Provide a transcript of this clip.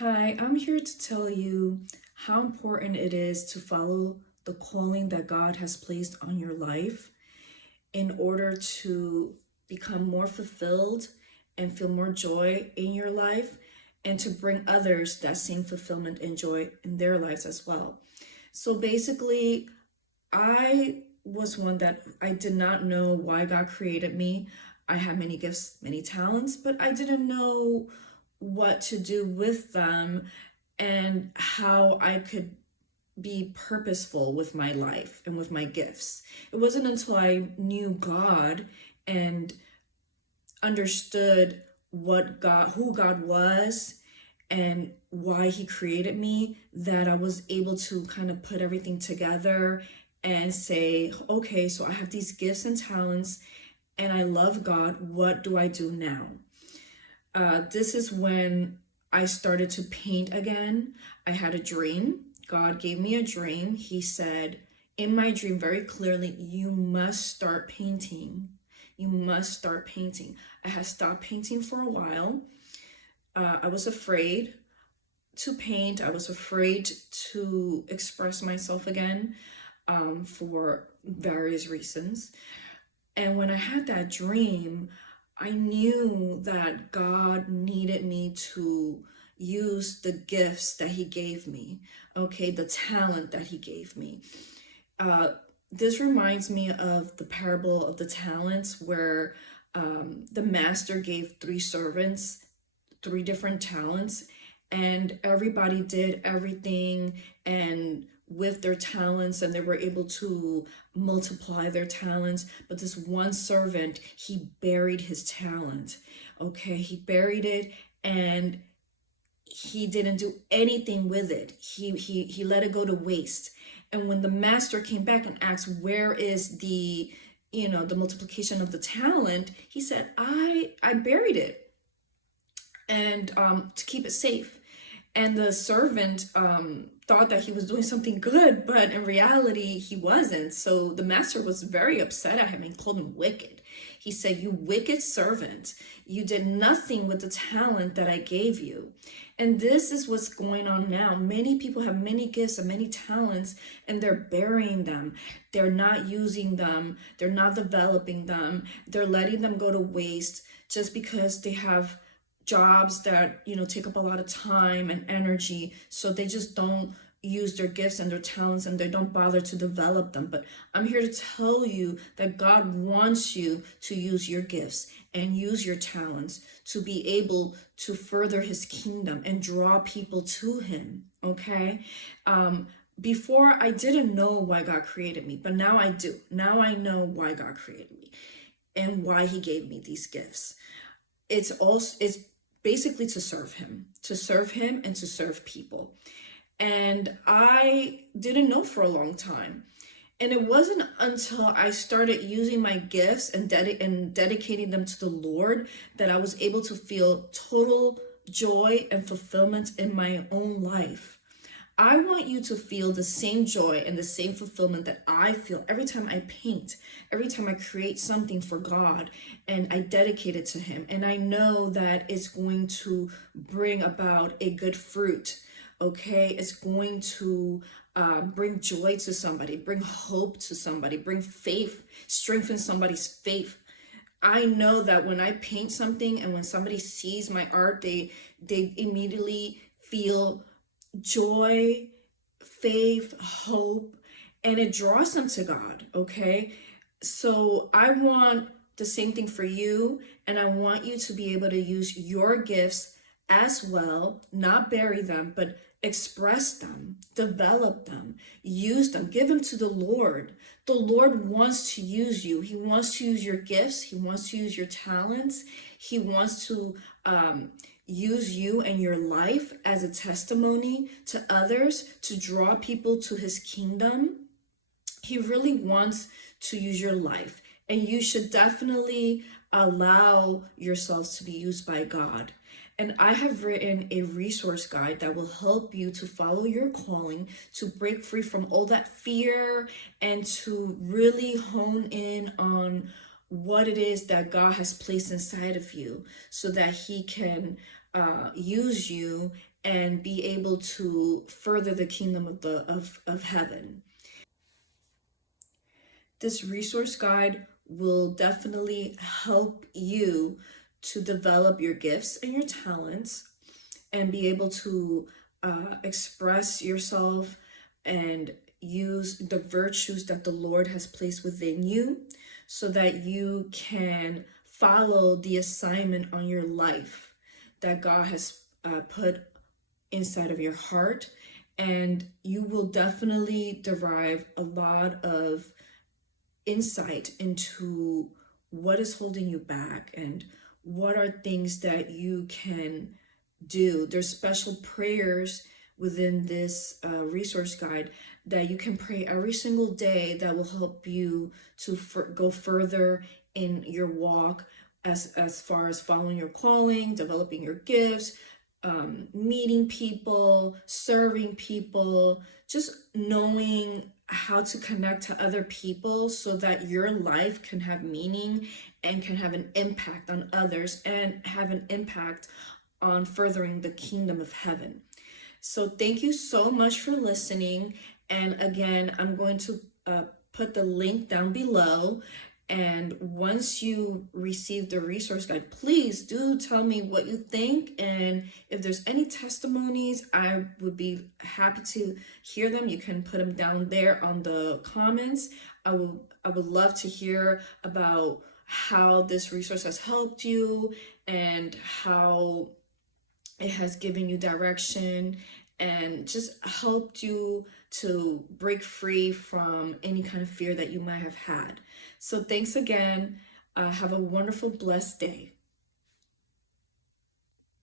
Hi, I'm here to tell you how important it is to follow the calling that God has placed on your life in order to become more fulfilled and feel more joy in your life and to bring others that same fulfillment and joy in their lives as well. So basically, I was one that I did not know why God created me. I had many gifts, many talents, but I didn't know what to do with them and how I could be purposeful with my life and with my gifts. It wasn't until I knew God and understood who God was and why he created me that I was able to kind of put everything together and say, okay, so I have these gifts and talents and I love God. What do I do now? This is when I started to paint again. I had a dream. God gave me a dream. He said in my dream very clearly, you must start painting. You must start painting. I had stopped painting for a while. I was afraid to paint. I was afraid to express myself again for various reasons. And when I had that dream, I knew that God needed me to use the gifts that he gave me, okay, the talent that he gave me. Uh, this reminds me of the parable of the talents where the master gave three servants three different talents and everybody did everything and with their talents and they were able to multiply their talents, but this one servant, he buried his talent. Okay, he buried it and he didn't do anything with it. He let it go to waste. And when the master came back and asked where is the multiplication of the talent, he said I buried it and to keep it safe. And the servant thought that he was doing something good, but in reality, he wasn't. So the master was very upset at him and called him wicked. He said, "You wicked servant, you did nothing with the talent that I gave you." And this is what's going on now. Many people have many gifts and many talents, and they're burying them. They're not using them. They're not developing them. They're letting them go to waste just because they have jobs that take up a lot of time and energy, so they just don't use their gifts and their talents and they don't bother to develop them. But I'm here to tell you that God wants you to use your gifts and use your talents to be able to further his kingdom and draw people to him. Okay. Before I didn't know why God created me, but now I do. Now I know why God created me and why he gave me these gifts. It's basically to serve him and to serve people. And I didn't know for a long time. And it wasn't until I started using my gifts and dedicating them to the Lord that I was able to feel total joy and fulfillment in my own life. I want you to feel the same joy and the same fulfillment that I feel every time I paint, every time I create something for God and I dedicate it to him. And I know that it's going to bring about a good fruit. Okay, it's going to bring joy to somebody, bring hope to somebody, bring faith, strengthen somebody's faith. I know that when I paint something and when somebody sees my art, they immediately feel joy, faith, hope, and it draws them to God. Okay, so I want the same thing for you, and I want you to be able to use your gifts as well, not bury them, but express them, develop them, use them, give them to the Lord. The Lord wants to use you. He wants to use your gifts. He wants to use your talents. He wants to use you and your life as a testimony to others to draw people to his kingdom. He really wants to use your life, and you should definitely allow yourselves to be used by God. And I have written a resource guide that will help you to follow your calling, to break free from all that fear, and to really hone in on what it is that God has placed inside of you so that he can use you and be able to further the kingdom of heaven. This resource guide will definitely help you to develop your gifts and your talents and be able to express yourself and use the virtues that the Lord has placed within you so that you can follow the assignment on your life that God has put inside of your heart. And you will definitely derive a lot of insight into what is holding you back and what are things that you can do. There's special prayers within this resource guide that you can pray every single day that will help you to go further in your walk as far as following your calling, developing your gifts, meeting people, serving people, just knowing how to connect to other people so that your life can have meaning and can have an impact on others and have an impact on furthering the kingdom of heaven. So thank you so much for listening. And again, I'm going to put the link down below. And once you receive the resource guide, please do tell me what you think. And if there's any testimonies, I would be happy to hear them. You can put them down there on the comments. I would love to hear about how this resource has helped you and how it has given you direction and just helped you to break free from any kind of fear that you might have had. So thanks again. Have a wonderful, blessed day.